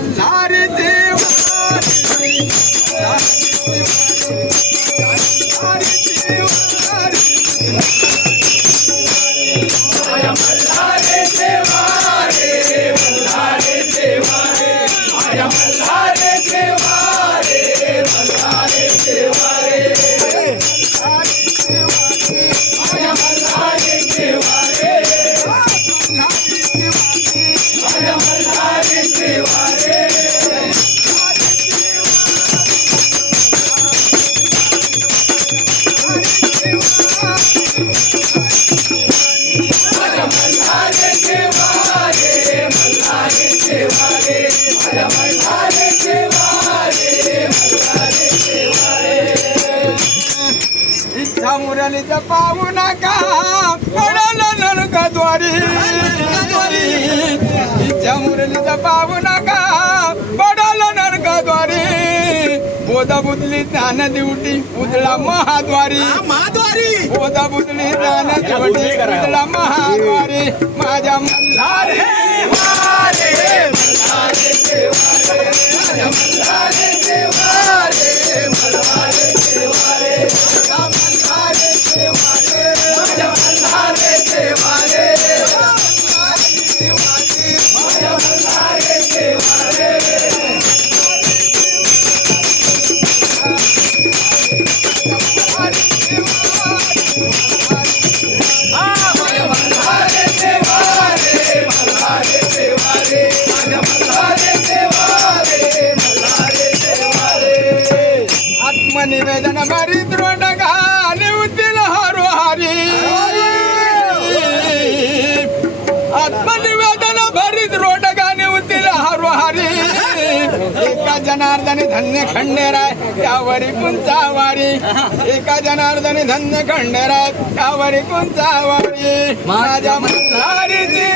मल्हारीची वारी इच्छा मुरलीचा पाहू नका पडल नरकाद्वारी इच्छा मुरलीचा पाहू नका पडल नरकाद्वारी बोधा बुदली ज्ञान दिवटी उजळा महाद्वारी बोधा बुदली ज्ञान दिवटी उजळा महाद्वारी माझ्या मल्हारी आत्मनिवेदन भरी द्रोण घाली उतील हरो हरी आत्मनिवेदन भरी द्रोण घाली उतील हरो हरी एका जनार्दनी धन्य खंडेराय त्यावरी कुंचावारी एका जनार्दनी धन्य खंडेराय त्यावरी कुंचावारी माझ्या मल्हारीची